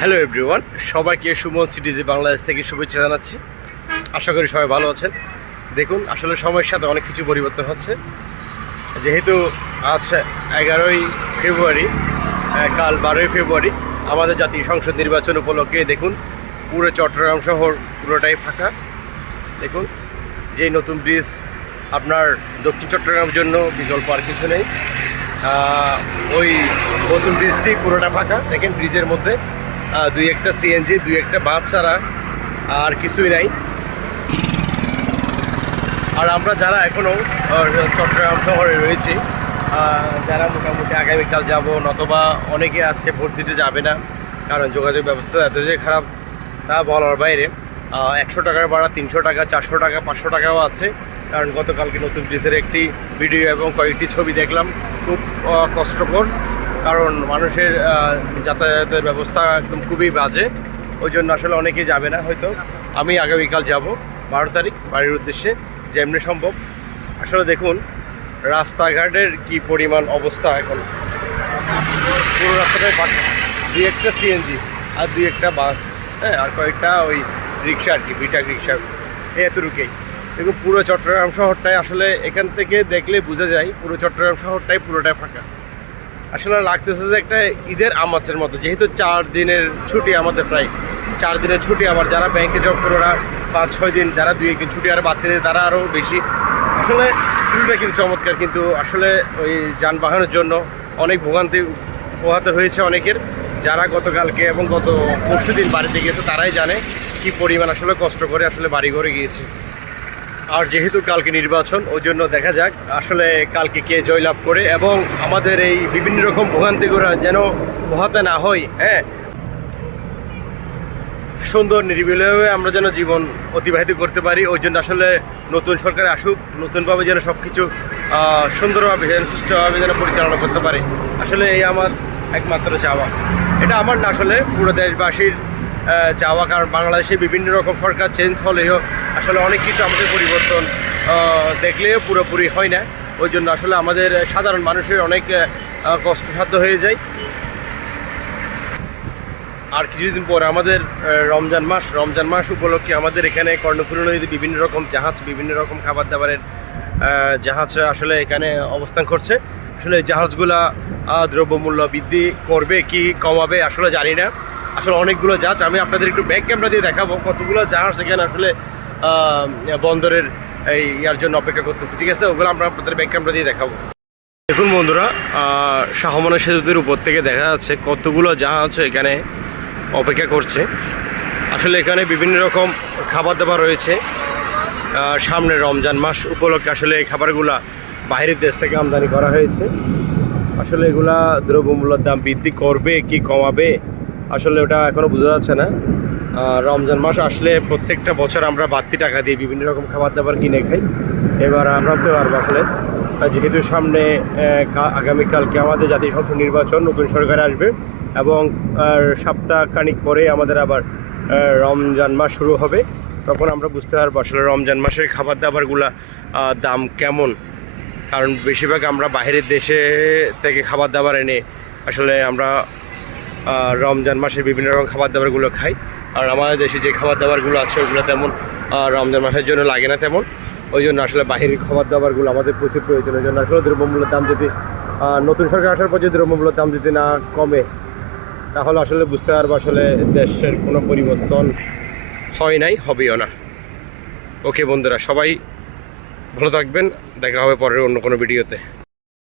Hello everyone, সবাইকে Suman CTG Bangladesh থেকে শুভেচ্ছা জানাচ্ছি। আশা করি সবাই ভালো আছেন। দেখুন, আসলে সময়ের সাথে অনেক কিছু পরিবর্তন হচ্ছে। যেহেতু আজ 11ই ফেব্রুয়ারি, কাল 12ই ফেব্রুয়ারি আমাদের জাতীয় সংসদ নির্বাচন উপলক্ষে দেখুন পুরো চট্টগ্রাম শহর পুরোটাই ফাঁকা। দেখুন, যে নতুন ব্রিজ আপনার দক্ষিণ চট্টগ্রামের জন্য বিকল্প আর কিছু নেই। ওই নতুন ব্রিজটি পুরোটা ফাঁকা। দেখেন, ব্রিজের মধ্যে দুই একটা সিএনজি, দুই একটা বাস ছাড়া আর কিছুই নাই। আর আমরা যারা এখনও চট্টগ্রাম শহরে রয়েছি, যারা মোটামুটি আগামীকাল যাব, নতবা অনেকে আজকে ভোট দিতে যাবে না, কারণ যোগাযোগ ব্যবস্থা এত যে খারাপ তা বলার বাইরে। 100 টাকার ভাড়া 300 টাকা, 400 টাকা, 500 টাকাও আছে। কারণ গতকালকে নতুন ব্রিজের একটি ভিডিও এবং কয়েকটি ছবি দেখলাম, খুব কষ্টকর। কারণ মানুষের যাতায়াতের ব্যবস্থা একদম খুবই বাজে। ওই জন্য আসলে অনেকেই যাবে না। হয়তো আমি আগামীকাল যাব 12 তারিখ বাড়ির উদ্দেশ্যে, যেমনি সম্ভব। আসলে দেখুন রাস্তাঘাটের কি পরিমাণ অবস্থা এখন। পুরো রাস্তাটাই ফাঁকা, দুই একটা সিএনজি আর দুই একটা বাস, হ্যাঁ, আর কয়েকটা ওই রিক্সা আর কি, বিটাক রিক্সা, এতটুকুই। দেখুন পুরো চট্টগ্রাম শহরটাই আসলে এখান থেকে দেখলে বোঝা যায় পুরো চট্টগ্রাম শহরটাই পুরোটাই ফাঁকা। আসলে লাগতেছে যে একটা ঈদের আমাজের মতো। যেহেতু 4 দিনের ছুটি আমাদের, প্রায় 4 দিনের ছুটি। আবার যারা ব্যাংকে জব করে ওরা 5-6 দিন, যারা 2-1 দিন ছুটি আর বাড়তে দেয় তারা আরও বেশি। আসলে ছুটিটা কিন্তু চমৎকার, কিন্তু আসলে ওই যানবাহনের জন্য অনেক ভোগান্তি পোহাতে হয়েছে অনেকের। যারা গতকালকে এবং গত পরশু দিন বাড়িতে গিয়েছে তারাই জানে কি পরিমাণ আসলে কষ্ট করে আসলে বাড়ি ঘরে গিয়েছে। আর যেহেতু কালকে নির্বাচন, ওই জন্য দেখা যাক আসলে কালকে কে জয়লাভ করে, এবং আমাদের এই বিভিন্ন রকম ভোগান্তিগুলো যেন পোহাতে না হয়। হ্যাঁ, সুন্দর নিরিবিলিভাবে আমরা যেন জীবন অতিবাহিত করতে পারি। ওই জন্য আসলে নতুন সরকার আসুক, নতুনভাবে যেন সব কিছু সুন্দরভাবে সুষ্ঠুভাবে যেন পরিচালনা করতে পারে। আসলে এই আমার একমাত্র চাওয়া। এটা আমার না, আসলে পুরো দেশবাসীর চাওয়া। কারণ বাংলাদেশে বিভিন্ন রকম সরকার চেঞ্জ হলেও আসলে অনেক কিছু আমাদের পরিবর্তন দেখলেও পুরোপুরি হয় না। ওই জন্য আসলে আমাদের সাধারণ মানুষের অনেক কষ্টসাধ্য হয়ে যায়। আর কিছুদিন পর আমাদের রমজান মাস উপলক্ষে আমাদের এখানে কর্ণফুলী নদীতে বিভিন্ন রকম জাহাজ, বিভিন্ন রকম খাবার দাবারের জাহাজ আসলে এখানে অবস্থান করছে। আসলে জাহাজগুলা দ্রব্যমূল্য বৃদ্ধি করবে কি কমাবে আসলে জানি না। আসলে অনেকগুলো জাহাজ, আমি আপনাদের একটু ব্যাক ক্যামেরা দিয়ে দেখাবো কতগুলো জাহাজ এখানে আসলে বন্দরের এই ইয়ার জন্য অপেক্ষা করতেছে। ঠিক আছে, ওগুলো আমরা আপনাদের ব্যাক ক্যামেরা দিয়ে দেখাবো। দেখুন বন্ধুরা, শাহমনা সেতুর উপর থেকে দেখা যাচ্ছে কতগুলো জাহাজ এখানে অপেক্ষা করছে। আসলে এখানে বিভিন্ন রকম খাবার দাবার রয়েছে। সামনে রমজান মাস উপলক্ষে আসলে এই খাবারগুলা বাইরের দেশ থেকে আমদানি করা হয়েছে। আসলে এগুলা দ্রব্যমূল্যের দাম বৃদ্ধি করবে কি কমাবে আসলে ওটা এখনও বোঝা যাচ্ছে না। রমজান মাস আসলে প্রত্যেকটা বছর আমরা বাড়তি টাকা দিয়ে বিভিন্ন রকম খাবার দাবার কিনে খাই। এবার আমরা ভাবতে পারবো আসলে, যেহেতু সামনে আগামীকালকে আমাদের জাতীয় সংসদ নির্বাচন, নতুন সরকার আসবে, এবং সপ্তাহখানিক পরে আমাদের আবার রমজান মাস শুরু হবে। তখন আমরা বুঝতে পারবো আসলে রমজান মাসের খাবার দাবারগুলা দাম কেমন। কারণ বেশিরভাগ আমরা বাইরের দেশে থেকে খাবার দাবার এনে আসলে আমরা রমজান মাসে বিভিন্ন রকম খাবার দাবারগুলো খাই। আর আমাদের দেশে যে খাবার দাবারগুলো আছে ওগুলো তেমন রমজান মাসের জন্য লাগে না তেমন। ওই জন্য আসলে বাহিরের খাবার দাবারগুলো আমাদের প্রচুর প্রয়োজন। ওই জন্য আসলে দ্রব্যমূল্যের দাম যদি নতুন সরকার আসার পর যদি দ্রব্যমূল্যের দাম যদি না কমে, তাহলে আসলে বুঝতে পারবো আসলে দেশের কোনো পরিবর্তন হয় নাই, হবেও না। ওকে বন্ধুরা, সবাই ভালো থাকবেন, দেখা হবে পরের অন্য কোনো ভিডিওতে।